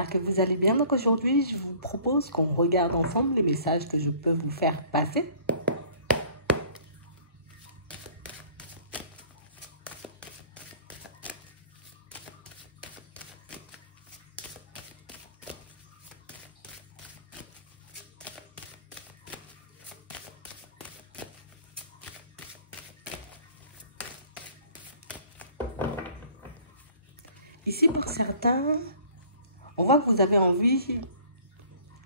j'espère que vous allez bien. Donc aujourd'hui, je vous propose qu'on regarde ensemble les messages que je peux vous faire passer. Ici, pour certains, on voit que vous avez envie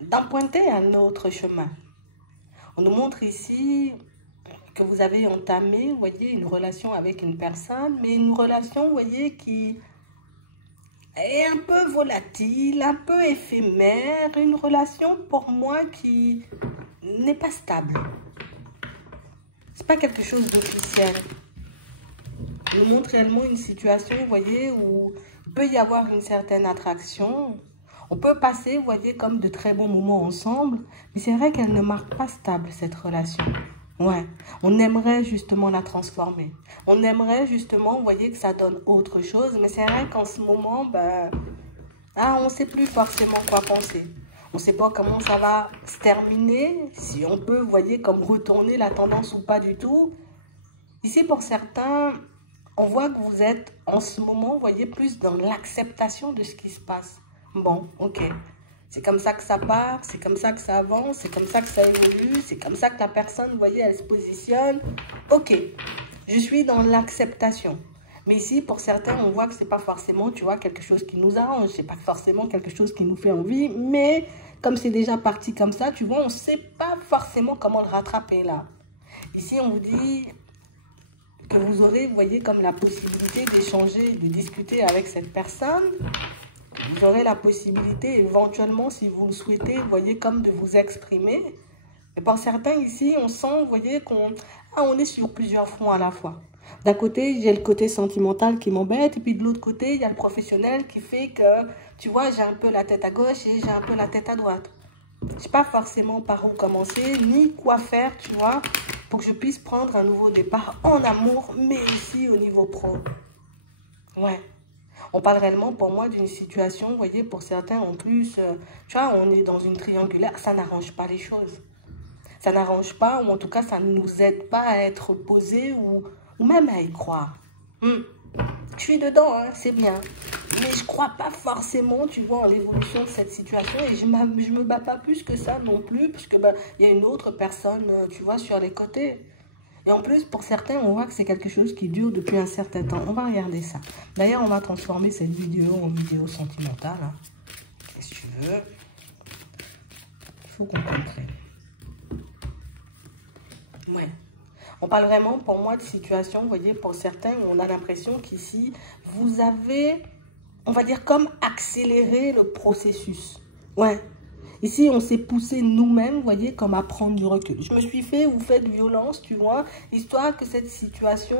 d'emprunter un autre chemin. On nous montre ici que vous avez entamé, vous voyez, une relation avec une personne, mais une relation, vous voyez, qui est un peu volatile, un peu éphémère, une relation pour moi qui n'est pas stable. C'est pas quelque chose d'officiel. On nous montre réellement une situation, vous voyez, où il peut y avoir une certaine attraction. On peut passer, vous voyez, comme de très bons moments ensemble, mais c'est vrai qu'elle ne marque pas stable, cette relation. Ouais, on aimerait justement la transformer. On aimerait justement, vous voyez, que ça donne autre chose, mais c'est vrai qu'en ce moment, on ne sait plus forcément quoi penser. On ne sait pas comment ça va se terminer, si on peut, vous voyez, comme retourner la tendance ou pas du tout. Ici, pour certains, on voit que vous êtes en ce moment, vous voyez, plus dans l'acceptation de ce qui se passe. Bon, ok. C'est comme ça que ça part, c'est comme ça que ça avance, c'est comme ça que ça évolue, c'est comme ça que la personne, vous voyez, elle se positionne. Ok, je suis dans l'acceptation. Mais ici, pour certains, on voit que c'est pas forcément, tu vois, quelque chose qui nous arrange, c'est pas forcément quelque chose qui nous fait envie, mais comme c'est déjà parti comme ça, tu vois, on sait pas forcément comment le rattraper là. Ici, on vous dit que vous aurez, vous voyez, comme la possibilité d'échanger, de discuter avec cette personne. Vous aurez la possibilité, éventuellement, si vous le souhaitez, vous voyez, comme de vous exprimer. Et pour certains, ici, on sent, vous voyez, on est sur plusieurs fronts à la fois. D'un côté, j'ai le côté sentimental qui m'embête, et puis de l'autre côté, il y a le professionnel qui fait que, tu vois, j'ai un peu la tête à gauche et j'ai un peu la tête à droite. Je ne sais pas forcément par où commencer, ni quoi faire, tu vois, pour que je puisse prendre un nouveau départ en amour, mais aussi au niveau pro. Ouais. On parle réellement pour moi d'une situation, vous voyez, pour certains en plus, tu vois, on est dans une triangulaire, ça n'arrange pas les choses. Ça n'arrange pas, ou en tout cas, ça ne nous aide pas à être posés ou même à y croire. Je suis dedans, hein, c'est bien. Mais je ne crois pas forcément, tu vois, en l'évolution de cette situation. Et je ne me bats pas plus que ça non plus, puisque y a une autre personne, tu vois, sur les côtés. Et en plus, pour certains, on voit que c'est quelque chose qui dure depuis un certain temps. On va regarder ça. D'ailleurs, on va transformer cette vidéo en vidéo sentimentale. Hein. Qu'est-ce que tu veux? Il faut qu'on comprenne. Ouais. On parle vraiment, pour moi, de situation, vous voyez, pour certains, on a l'impression qu'ici, vous avez, on va dire, comme accéléré le processus. Ouais. Ici, on s'est poussé nous-mêmes, vous voyez, comme à prendre du recul. Je me suis fait, vous faites violence, tu vois, histoire que cette situation,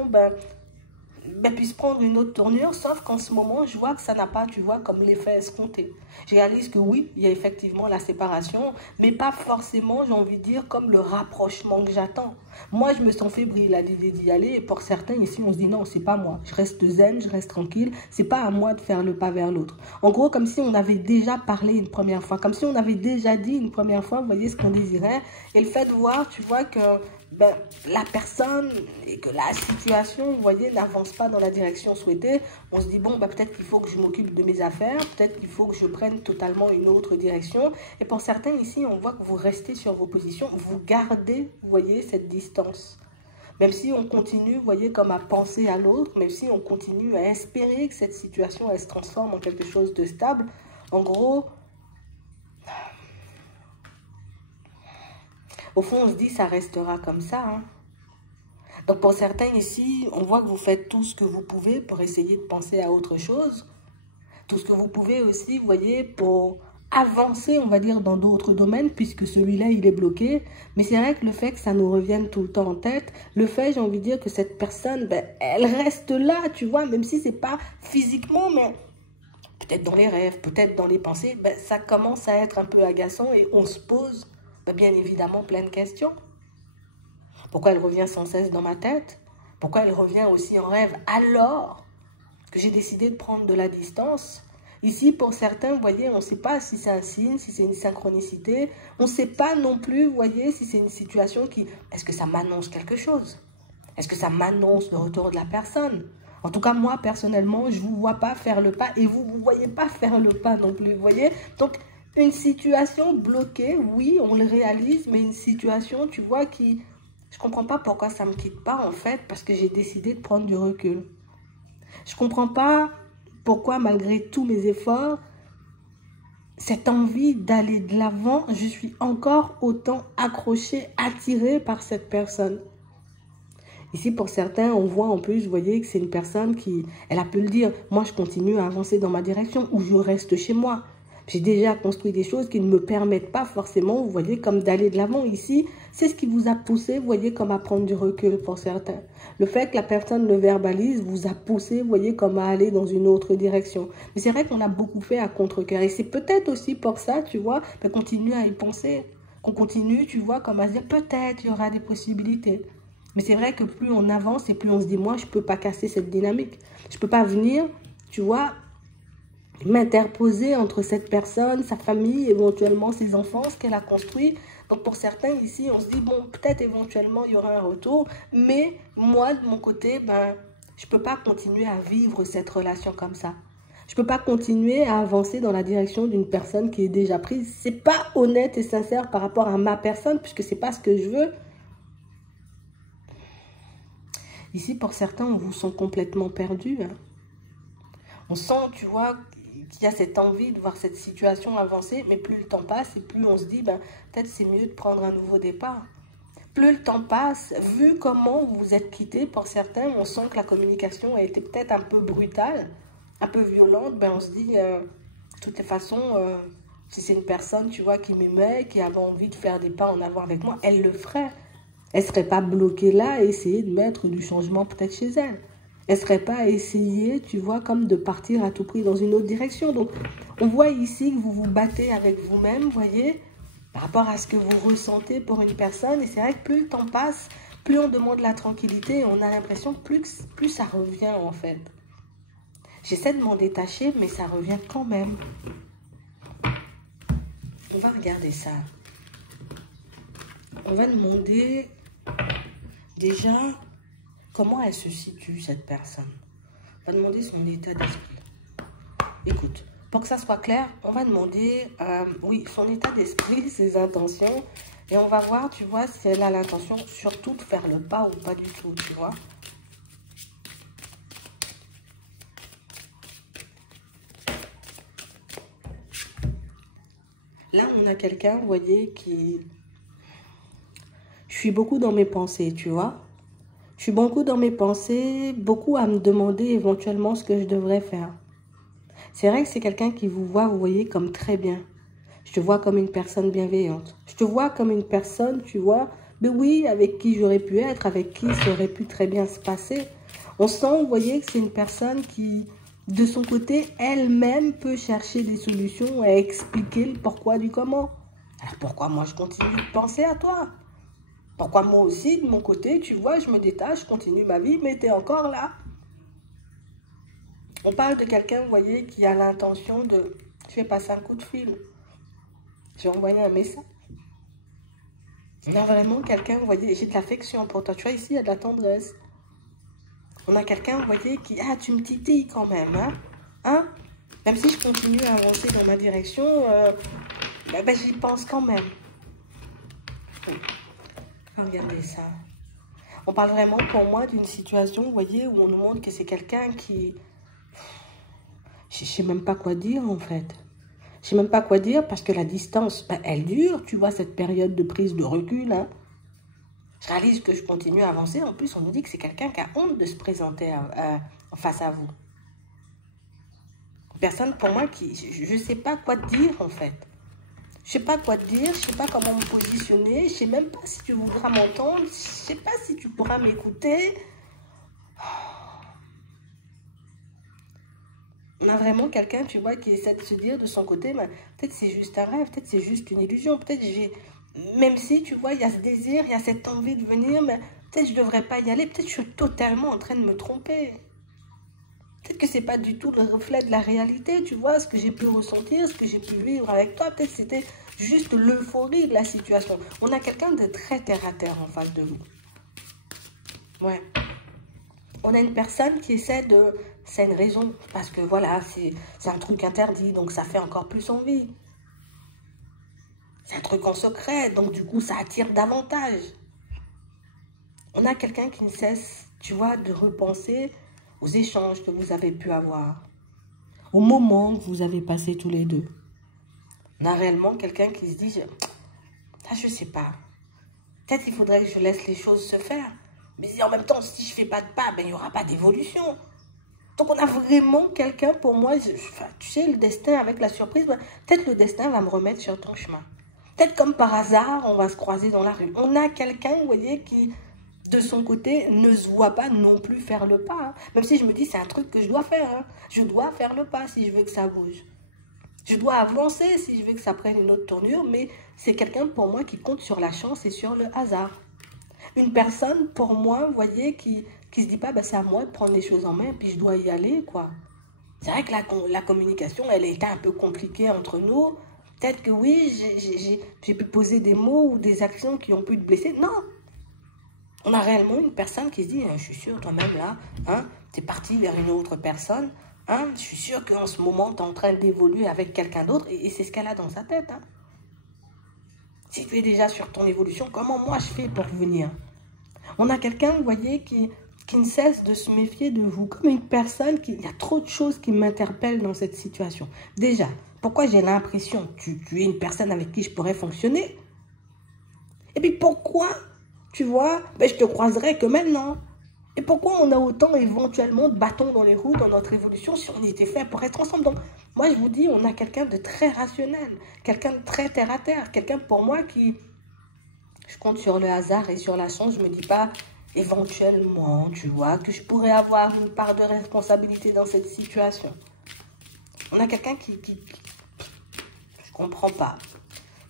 puisse prendre une autre tournure, sauf qu'en ce moment, je vois que ça n'a pas, tu vois, comme l'effet escompté. Je réalise que oui, il y a effectivement la séparation, mais pas forcément, j'ai envie de dire, comme le rapprochement que j'attends. Moi, je me sens fébrile à l'idée d'y aller, et pour certains, ici, on se dit non, c'est pas moi. Je reste zen, je reste tranquille, c'est pas à moi de faire le pas vers l'autre. En gros, comme si on avait déjà parlé une première fois, comme si on avait déjà dit une première fois, vous voyez, ce qu'on désirait, et le fait de voir, tu vois, que la personne et que la situation, vous voyez, n'avance pas dans la direction souhaitée, on se dit, bon, peut-être qu'il faut que je m'occupe de mes affaires, peut-être qu'il faut que je prenne totalement une autre direction. Et pour certains ici, on voit que vous restez sur vos positions, vous gardez, vous voyez, cette distance. Même si on continue, vous voyez, comme à penser à l'autre, même si on continue à espérer que cette situation, elle se transforme en quelque chose de stable, en gros, au fond, on se dit, ça restera comme ça. Hein. Donc, pour certains ici, on voit que vous faites tout ce que vous pouvez pour essayer de penser à autre chose. Tout ce que vous pouvez aussi, vous voyez, pour avancer, on va dire, dans d'autres domaines, puisque celui-là, il est bloqué. Mais c'est vrai que le fait que ça nous revienne tout le temps en tête, le fait, j'ai envie de dire, que cette personne, elle reste là, tu vois, même si c'est pas physiquement, mais peut-être dans les rêves, peut-être dans les pensées, ça commence à être un peu agaçant et on se pose bien évidemment plein de questions. Pourquoi elle revient sans cesse dans ma tête? Pourquoi elle revient aussi en rêve alors que j'ai décidé de prendre de la distance? Ici, pour certains, vous voyez, on ne sait pas si c'est un signe, si c'est une synchronicité. On ne sait pas non plus, vous voyez, si c'est une situation qui... Est-ce que ça m'annonce quelque chose? Est-ce que ça m'annonce le retour de la personne? En tout cas, moi, personnellement, je ne vous vois pas faire le pas et vous ne voyez pas faire le pas non plus, vous voyez? Donc, une situation bloquée, oui, on le réalise, mais une situation, tu vois, qui... Je ne comprends pas pourquoi ça ne me quitte pas, en fait, parce que j'ai décidé de prendre du recul. Je ne comprends pas pourquoi, malgré tous mes efforts, cette envie d'aller de l'avant, je suis encore autant accrochée, attirée par cette personne. Ici, pour certains, on voit en plus, vous voyez, que c'est une personne qui, elle a pu le dire, moi, je continue à avancer dans ma direction ou je reste chez moi. J'ai déjà construit des choses qui ne me permettent pas forcément, vous voyez, comme d'aller de l'avant ici. C'est ce qui vous a poussé, vous voyez, comme à prendre du recul pour certains. Le fait que la personne le verbalise vous a poussé, vous voyez, comme à aller dans une autre direction. Mais c'est vrai qu'on a beaucoup fait à contre-cœur. Et c'est peut-être aussi pour ça, tu vois, qu'on continue à y penser. Qu'on continue, tu vois, comme à se dire, peut-être il y aura des possibilités. Mais c'est vrai que plus on avance et plus on se dit, moi, je ne peux pas casser cette dynamique. Je ne peux pas venir, tu vois, m'interposer entre cette personne, sa famille, éventuellement ses enfants, ce qu'elle a construit. Donc pour certains ici, on se dit, bon, peut-être éventuellement il y aura un retour, mais moi, de mon côté, ben, je ne peux pas continuer à vivre cette relation comme ça. Je ne peux pas continuer à avancer dans la direction d'une personne qui est déjà prise. Ce n'est pas honnête et sincère par rapport à ma personne, puisque ce n'est pas ce que je veux. Ici, pour certains, on vous sent complètement perdu. Hein. On sent, tu vois, qu'il y a cette envie de voir cette situation avancer, mais plus le temps passe et plus on se dit, ben, peut-être c'est mieux de prendre un nouveau départ. Plus le temps passe, vu comment vous vous êtes quittés, pour certains, on sent que la communication a été peut-être un peu brutale, un peu violente, ben on se dit, de toutes les façons, si c'est une personne, tu vois, qui m'aimait, qui avait envie de faire des pas en avant avec moi, elle le ferait. Elle ne serait pas bloquée là à essayer de mettre du changement peut-être chez elle. Elle ne serait pas à essayer, tu vois, comme de partir à tout prix dans une autre direction. Donc, on voit ici que vous vous battez avec vous-même, vous voyez, par rapport à ce que vous ressentez pour une personne. Et c'est vrai que plus le temps passe, plus on demande la tranquillité, on a l'impression que plus ça revient en fait. J'essaie de m'en détacher, mais ça revient quand même. On va regarder ça. On va demander déjà comment elle se situe, cette personne. On va demander son état d'esprit. Écoute, pour que ça soit clair, on va demander, oui, son état d'esprit, ses intentions. Et on va voir, tu vois, si elle a l'intention surtout de faire le pas ou pas du tout, tu vois. Là, on a quelqu'un, vous voyez, qui... Je suis beaucoup dans mes pensées, tu vois. Je suis beaucoup dans mes pensées, beaucoup à me demander éventuellement ce que je devrais faire. C'est vrai que c'est quelqu'un qui vous voit, vous voyez, comme très bien. Je te vois comme une personne bienveillante. Je te vois comme une personne, tu vois, mais oui, avec qui j'aurais pu être, avec qui ça aurait pu très bien se passer. On sent, vous voyez, que c'est une personne qui, de son côté, elle-même peut chercher des solutions et expliquer le pourquoi du comment. Alors pourquoi moi je continue de penser à toi? Pourquoi moi aussi, de mon côté, tu vois, je me détache, je continue ma vie, mais tu es encore là. On parle de quelqu'un, vous voyez, qui a l'intention de... Je vais passer un coup de fil. Je vais envoyer un message. On a vraiment quelqu'un, vous voyez, j'ai de l'affection pour toi. Tu vois, ici, il y a de la tendresse. On a quelqu'un, vous voyez, qui... Ah, tu me titilles quand même, hein? Hein? Même si je continue à avancer dans ma direction, ben, j'y pense quand même. Regardez ça. On parle vraiment pour moi d'une situation, vous voyez, où on nous montre que c'est quelqu'un qui... Je ne sais même pas quoi dire en fait. Je ne sais même pas quoi dire parce que la distance, ben, elle dure, tu vois, cette période de prise de recul. Hein. Je réalise que je continue à avancer. En plus, on nous dit que c'est quelqu'un qui a honte de se présenter face à vous. Personne pour moi qui... Je ne sais pas quoi te dire en fait. Je sais pas quoi te dire, je sais pas comment me positionner, je sais même pas si tu voudras m'entendre, je sais pas si tu pourras m'écouter. On a vraiment quelqu'un, tu vois, qui essaie de se dire de son côté, ben, peut-être c'est juste un rêve, peut-être c'est juste une illusion, peut-être j'ai... Même si, tu vois, il y a ce désir, il y a cette envie de venir, mais peut-être je devrais pas y aller, peut-être je suis totalement en train de me tromper. Peut-être que c'est pas du tout le reflet de la réalité, tu vois, ce que j'ai pu ressentir, ce que j'ai pu vivre avec toi. Peut-être que c'était juste l'euphorie de la situation. On a quelqu'un de très terre-à-terre en face de vous. Ouais. On a une personne qui essaie de... C'est une raison, parce que voilà, c'est un truc interdit, donc ça fait encore plus envie. C'est un truc en secret, donc du coup, ça attire davantage. On a quelqu'un qui ne cesse, tu vois, de repenser aux échanges que vous avez pu avoir, aux moments que vous avez passés tous les deux. On a réellement quelqu'un qui se dit, je sais pas, peut-être qu'il faudrait que je laisse les choses se faire. Mais en même temps, si je ne fais pas de pas, ben, il n'y aura pas d'évolution. Donc, on a vraiment quelqu'un, pour moi, tu sais, le destin avec la surprise, ben, peut-être le destin va me remettre sur ton chemin. Peut-être comme par hasard, on va se croiser dans la rue. On a quelqu'un, vous voyez, qui, de son côté, ne se voit pas non plus faire le pas. Hein. Même si je me dis, c'est un truc que je dois faire. Hein. Je dois faire le pas si je veux que ça bouge. Je dois avancer si je veux que ça prenne une autre tournure, mais c'est quelqu'un, pour moi, qui compte sur la chance et sur le hasard. Une personne, pour moi, vous voyez, qui se dit pas, ben, c'est à moi de prendre les choses en main, puis je dois y aller, quoi. C'est vrai que la communication, elle était un peu compliquée entre nous. Peut-être que oui, j'ai pu poser des mots ou des actions qui ont pu te blesser. Non. On a réellement une personne qui se dit, je suis sûre, toi-même, là, hein, tu es parti vers une autre personne, hein, je suis sûre qu'en ce moment, tu es en train d'évoluer avec quelqu'un d'autre, et c'est ce qu'elle a dans sa tête, hein. Si tu es déjà sur ton évolution, comment moi je fais pour venir? On a quelqu'un, vous voyez, qui ne cesse de se méfier de vous, comme une personne il y a trop de choses qui m'interpellent dans cette situation. Déjà, pourquoi j'ai l'impression que tu es une personne avec qui je pourrais fonctionner? Et puis pourquoi, tu vois, ben, je te croiserais que maintenant? Et pourquoi on a autant éventuellement de bâtons dans les roues dans notre évolution si on était fait pour être ensemble? Donc, moi, je vous dis, on a quelqu'un de très rationnel, quelqu'un de très terre-à-terre, quelqu'un pour moi qui... Je compte sur le hasard et sur la chance, je ne me dis pas éventuellement, tu vois, que je pourrais avoir une part de responsabilité dans cette situation. On a quelqu'un qui je ne comprends pas.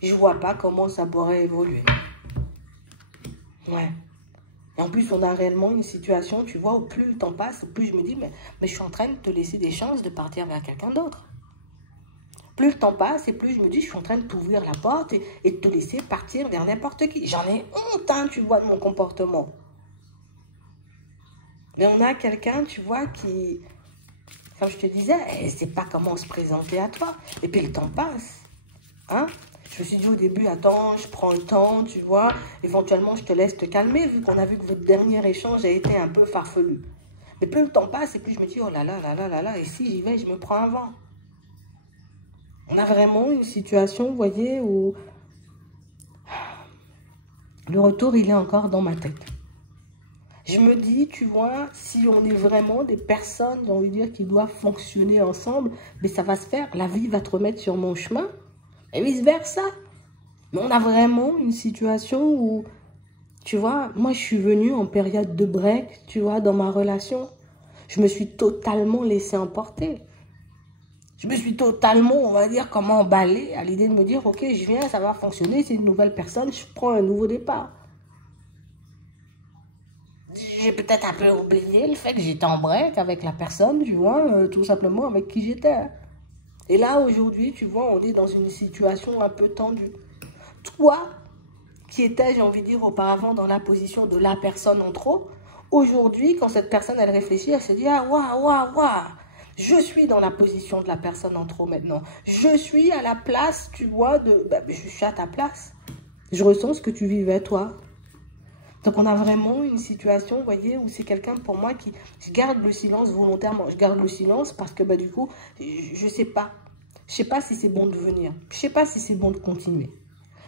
Je ne vois pas comment ça pourrait évoluer. Ouais. Et en plus, on a réellement une situation, tu vois, où plus le temps passe, plus je me dis, mais je suis en train de te laisser des chances de partir vers quelqu'un d'autre. Plus le temps passe et plus je me dis, je suis en train de t'ouvrir la porte et de te laisser partir vers n'importe qui. J'en ai honte, hein, tu vois, de mon comportement. Mais on a quelqu'un, tu vois, qui, comme je te disais, elle ne sait pas comment se présenter à toi. Et puis le temps passe. Hein? Je me suis dit au début, attends, je prends le temps, tu vois. Éventuellement, je te laisse te calmer, vu qu'on a vu que votre dernier échange a été un peu farfelu. Mais plus le temps passe et plus je me dis, oh là là, là là là là, et si j'y vais, je me prends un vent. On a vraiment une situation, vous voyez, où le retour, il est encore dans ma tête. Je me dis, tu vois, si on est vraiment des personnes, j'ai envie de dire, qui doivent fonctionner ensemble, mais ça va se faire, la vie va te remettre sur mon chemin, et vice-versa. Mais on a vraiment une situation où, tu vois, moi je suis venue en période de break, tu vois, dans ma relation. Je me suis totalement laissée emporter. Je me suis totalement, on va dire, comme emballée à l'idée de me dire, ok, je viens, ça va fonctionner, c'est une nouvelle personne, je prends un nouveau départ. J'ai peut-être un peu oublié le fait que j'étais en break avec la personne, tu vois, tout simplement avec qui j'étais. Et là, aujourd'hui, tu vois, on est dans une situation un peu tendue. Toi, qui étais, j'ai envie de dire, auparavant dans la position de la personne en trop, aujourd'hui, quand cette personne, elle réfléchit, elle se dit, ah, waouh, waouh, waouh, je suis dans la position de la personne en trop maintenant. Je suis à la place, tu vois, je suis à ta place. Je ressens ce que tu vivais, toi. Donc, on a vraiment une situation, vous voyez, où c'est quelqu'un pour moi qui... Je garde le silence volontairement. Je garde le silence parce que, du coup, je ne sais pas. Je ne sais pas si c'est bon de venir. Je ne sais pas si c'est bon de continuer.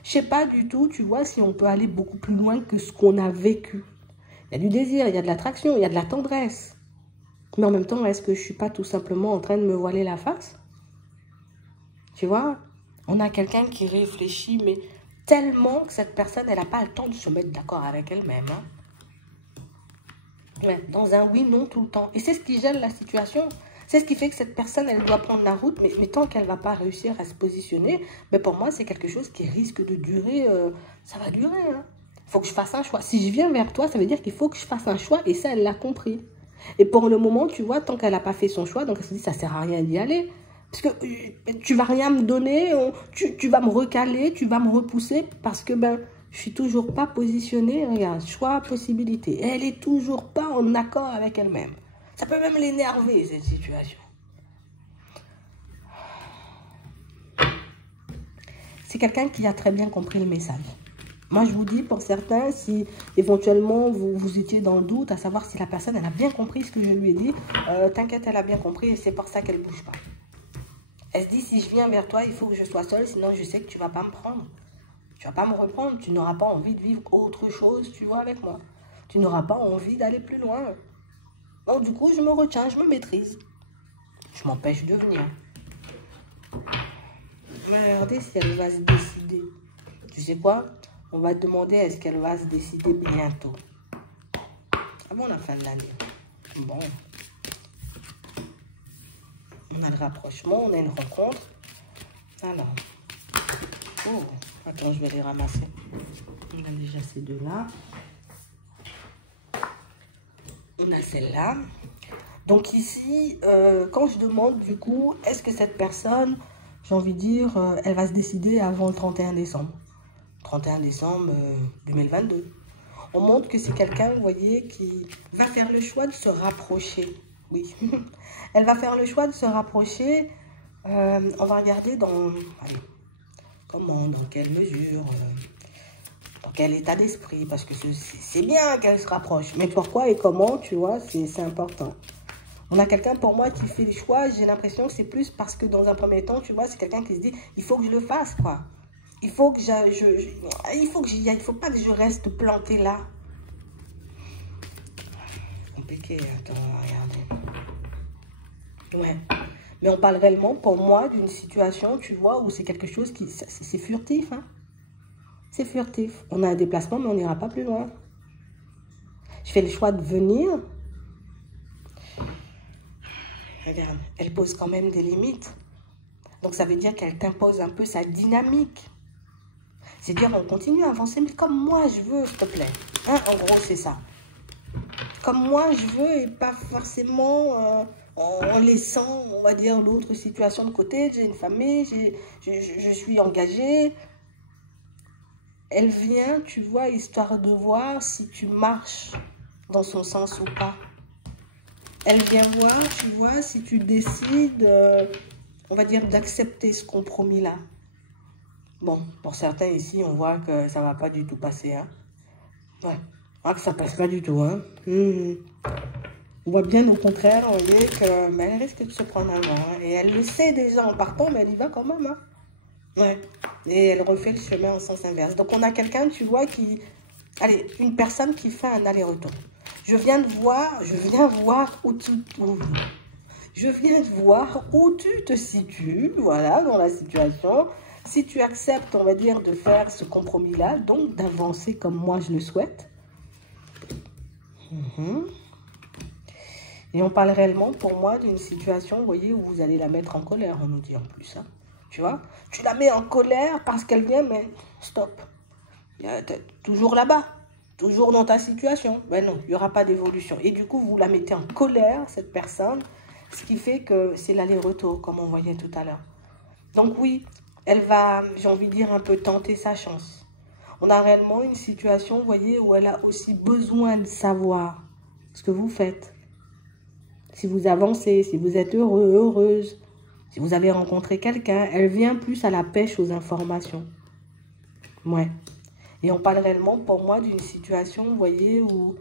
Je ne sais pas du tout, tu vois, si on peut aller beaucoup plus loin que ce qu'on a vécu. Il y a du désir, il y a de l'attraction, il y a de la tendresse. Mais en même temps, est-ce que je ne suis pas tout simplement en train de me voiler la face? Tu vois, on a quelqu'un qui réfléchit, mais... tellement que cette personne, elle n'a pas le temps de se mettre d'accord avec elle-même. Hein. Ouais, dans un oui-non tout le temps. Et c'est ce qui gêne la situation. C'est ce qui fait que cette personne, elle doit prendre la route, mais tant qu'elle ne va pas réussir à se positionner, mais pour moi, c'est quelque chose qui risque de durer. Ça va durer. Il faut que je fasse un choix. Si je viens vers toi, ça veut dire qu'il faut que je fasse un choix, et ça, elle l'a compris. Et pour le moment, tu vois, tant qu'elle n'a pas fait son choix, donc elle se dit, ça ne sert à rien d'y aller. Parce que tu ne vas rien me donner, tu vas me recaler, tu vas me repousser parce que ben, je ne suis toujours pas positionnée. Regarde, choix, possibilité. Et elle n'est toujours pas en accord avec elle-même. Ça peut même l'énerver, cette situation. C'est quelqu'un qui a très bien compris le message. Moi, je vous dis, pour certains, si éventuellement vous étiez dans le doute, à savoir si la personne, elle a bien compris ce que je lui ai dit, t'inquiète, elle a bien compris et c'est pour ça qu'elle ne bouge pas. Elle se dit, si je viens vers toi, il faut que je sois seule, sinon je sais que tu ne vas pas me prendre. Tu ne vas pas me reprendre, tu n'auras pas envie de vivre autre chose, tu vois, avec moi. Tu n'auras pas envie d'aller plus loin. Donc, du coup, je me retiens, je me maîtrise. Je m'empêche de venir. Mais regardez si elle va se décider. Tu sais quoi? On va te demander est-ce qu'elle va se décider bientôt. Avant la fin de l'année. Bon. On a le rapprochement, on a une rencontre. Alors. Oh, attends, je vais les ramasser. On a déjà ces deux-là. On a celle-là. Donc ici, quand je demande du coup, est-ce que cette personne, j'ai envie de dire, elle va se décider avant le 31 décembre. 31 décembre 2022. On montre que c'est quelqu'un, vous voyez, qui va faire le choix de se rapprocher. Oui. Elle va faire le choix de se rapprocher. On va regarder dans... Allez, comment, dans quelle mesure, dans quel état d'esprit. Parce que c'est bien qu'elle se rapproche. Mais pourquoi et comment, tu vois, c'est important. On a quelqu'un, pour moi, qui fait le choix. J'ai l'impression que c'est plus parce que dans un premier temps, tu vois, c'est quelqu'un qui se dit, il faut que je le fasse, quoi. Il faut que il faut que j'y aille. Il ne faut pas que je reste plantée là. Compliqué, attends, regardez. Ouais. Mais on parle réellement, pour moi, d'une situation, tu vois, où c'est quelque chose qui... C'est furtif, hein. C'est furtif. On a un déplacement, mais on n'ira pas plus loin. Je fais le choix de venir. Regarde, elle pose quand même des limites. Donc, ça veut dire qu'elle t'impose un peu sa dynamique. C'est-à-dire, on continue à avancer, mais comme moi je veux, s'il te plaît. Hein, en gros, c'est ça. Comme moi je veux et pas forcément en laissant, on va dire, l'autre situation de côté. J'ai une famille, je suis engagée. Elle vient, tu vois, histoire de voir si tu marches dans son sens ou pas. Elle vient voir, tu vois, si tu décides, on va dire, d'accepter ce compromis-là. Bon, pour certains ici, on voit que ça ne va pas du tout passer. Hein. Ouais, on voit que ça ne passe pas du tout. Hein. On voit bien au contraire, on voyez que mais elle risque de se prendre un vent. Hein. Et elle le sait déjà en partant, mais elle y va quand même. Hein. Ouais. Et elle refait le chemin en sens inverse. Donc on a quelqu'un, tu vois, qui... Allez, une personne qui fait un aller-retour. Je viens voir où tu... Je viens de voir où tu te situes, voilà, dans la situation. Si tu acceptes, on va dire, de faire ce compromis-là, donc d'avancer comme moi je le souhaite. Et on parle réellement, pour moi, d'une situation, vous voyez, où vous allez la mettre en colère, on nous dit en plus. Hein. Tu vois, tu la mets en colère parce qu'elle vient, mais stop. Toujours là-bas, toujours dans ta situation. Ben non, il n'y aura pas d'évolution. Et du coup, vous la mettez en colère, cette personne, ce qui fait que c'est l'aller-retour, comme on voyait tout à l'heure. Donc oui, elle va, j'ai envie de dire, un peu tenter sa chance. On a réellement une situation, vous voyez, où elle a aussi besoin de savoir ce que vous faites. Si vous avancez, si vous êtes heureux, heureuse, si vous avez rencontré quelqu'un, elle vient plus à la pêche aux informations. Ouais. Et on parle réellement, pour moi, d'une situation, vous voyez, où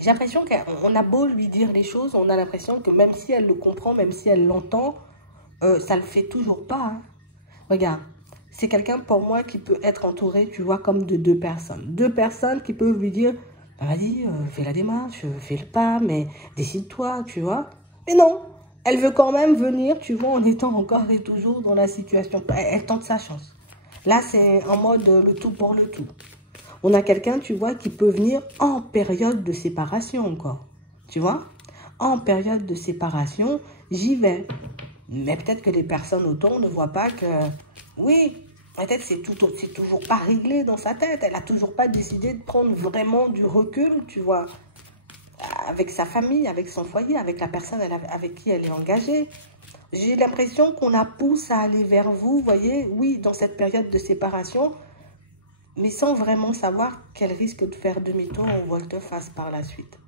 j'ai l'impression qu'on a beau lui dire les choses, on a l'impression que même si elle le comprend, même si elle l'entend, ça ne le fait toujours pas. Hein. Regarde, c'est quelqu'un pour moi qui peut être entouré, tu vois, comme de deux personnes. Deux personnes qui peuvent lui dire, vas-y, fais la démarche, fais le pas, mais décide-toi, tu vois. Mais non, elle veut quand même venir, tu vois, en étant encore et toujours dans la situation. Elle tente sa chance. Là, c'est en mode le tout pour le tout. On a quelqu'un, tu vois, qui peut venir en période de séparation encore. Tu vois, en période de séparation, j'y vais. Mais peut-être que les personnes autour ne voient pas que, oui, peut-être c'est toujours pas réglé dans sa tête. Elle n'a toujours pas décidé de prendre vraiment du recul, tu vois. avec sa famille, avec son foyer, avec la personne avec qui elle est engagée. J'ai l'impression qu'on la pousse à aller vers vous, voyez, oui, dans cette période de séparation, mais sans vraiment savoir qu'elle risque de faire demi-tour ou volte-face par la suite.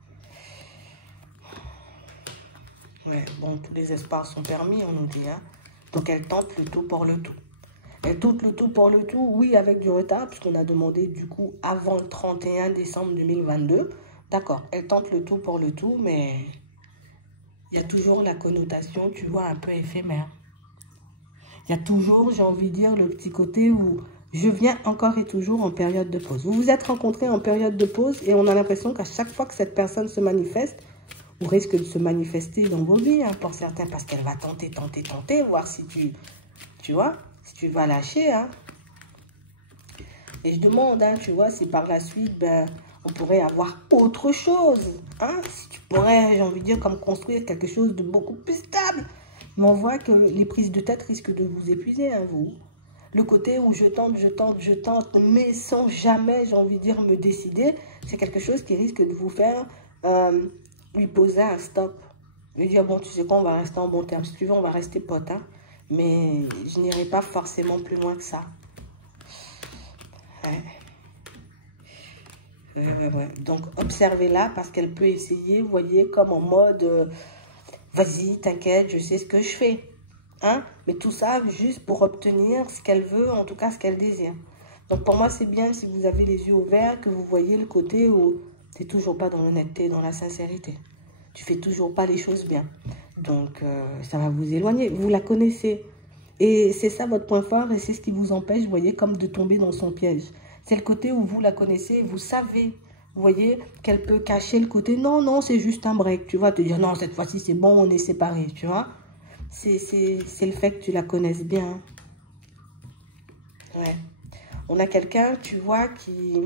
Ouais, bon, tous les espoirs sont permis, on nous dit, hein. Donc, elle tente le tout pour le tout. Elle tente le tout pour le tout, oui, avec du retard, puisqu'on a demandé, du coup, avant le 31 décembre 2022. D'accord, elle tente le tout pour le tout, mais il y a toujours la connotation, tu vois, un peu éphémère. Il y a toujours, j'ai envie de dire, le petit côté où je viens encore et toujours en période de pause. Vous vous êtes rencontrés en période de pause et on a l'impression qu'à chaque fois que cette personne se manifeste, ou risque de se manifester dans vos vies, hein, pour certains, parce qu'elle va tenter, voir si tu vois, si tu vas lâcher, hein. Et je demande, hein, tu vois, si par la suite, ben, on pourrait avoir autre chose, hein, si tu pourrais, j'ai envie de dire, comme construire quelque chose de beaucoup plus stable. Mais on voit que les prises de tête risquent de vous épuiser, hein, vous. Le côté où je tente, mais sans jamais, j'ai envie de dire, me décider, c'est quelque chose qui risque de vous faire lui poser un stop. Lui dire, bon, tu sais quoi, on va rester en bon terme. Si tu veux, on va rester potes, hein, mais je n'irai pas forcément plus loin que ça. Ouais. Ouais. Donc, observez-la parce qu'elle peut essayer, vous voyez, comme en mode, vas-y, t'inquiète, je sais ce que je fais. Hein? Mais tout ça juste pour obtenir ce qu'elle veut, en tout cas ce qu'elle désire. Donc, pour moi, c'est bien si vous avez les yeux ouverts, que vous voyez le côté où tu n'es toujours pas dans l'honnêteté, dans la sincérité. Tu fais toujours pas les choses bien. Donc, ça va vous éloigner. Vous la connaissez. Et c'est ça votre point fort et c'est ce qui vous empêche, vous voyez, comme de tomber dans son piège. C'est le côté où vous la connaissez, vous savez, vous voyez, qu'elle peut cacher le côté, non, c'est juste un break, tu vois, te dire, non, cette fois-ci, c'est bon, on est séparés, tu vois. C'est le fait que tu la connaisses bien. Ouais. On a quelqu'un, tu vois, qui...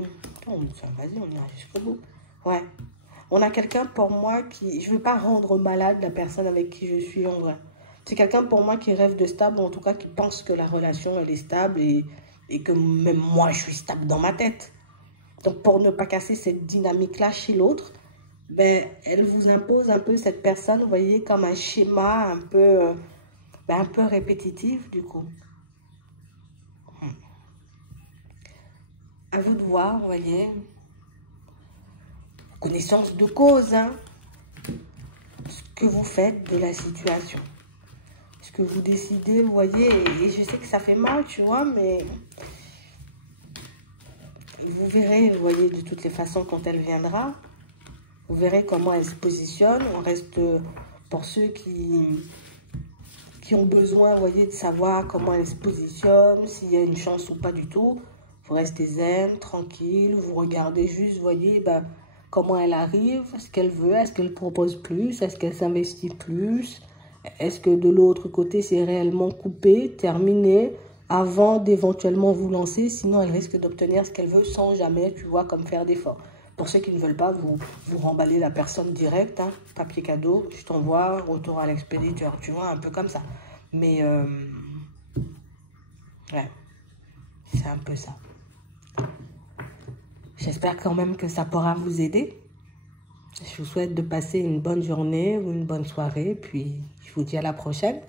Oh, vas-y, on ira jusqu'au bout. Ouais. On a quelqu'un pour moi qui... Je ne veux pas rendre malade la personne avec qui je suis en vrai. C'est quelqu'un pour moi qui rêve de stable, ou en tout cas qui pense que la relation, elle est stable et que même moi, je suis stable dans ma tête. Donc, pour ne pas casser cette dynamique-là chez l'autre, ben, elle vous impose un peu cette personne, vous voyez, comme un schéma un peu répétitif, du coup. À vous de voir, vous voyez. Connaissance de cause, hein. Ce que vous faites de la situation. Ce que vous décidez, vous voyez, et je sais que ça fait mal, tu vois, mais vous verrez, vous voyez, de toutes les façons quand elle viendra, vous verrez comment elle se positionne. On reste, pour ceux qui ont besoin, vous voyez, de savoir comment elle se positionne, s'il y a une chance ou pas du tout, vous restez zen, tranquille, vous regardez juste, vous voyez, ben, comment elle arrive, ce qu'elle veut, est-ce qu'elle propose plus, est-ce qu'elle s'investit plus, est-ce que de l'autre côté c'est réellement coupé, terminé, avant d'éventuellement vous lancer, sinon elle risque d'obtenir ce qu'elle veut sans jamais, tu vois, comme faire d'efforts. Pour ceux qui ne veulent pas, vous remballez la personne directe, hein, papier cadeau, je t'envoie, retour à l'expéditeur, tu vois, un peu comme ça. Mais, ouais, c'est un peu ça. J'espère quand même que ça pourra vous aider. Je vous souhaite de passer une bonne journée ou une bonne soirée, puis je vous dis à la prochaine.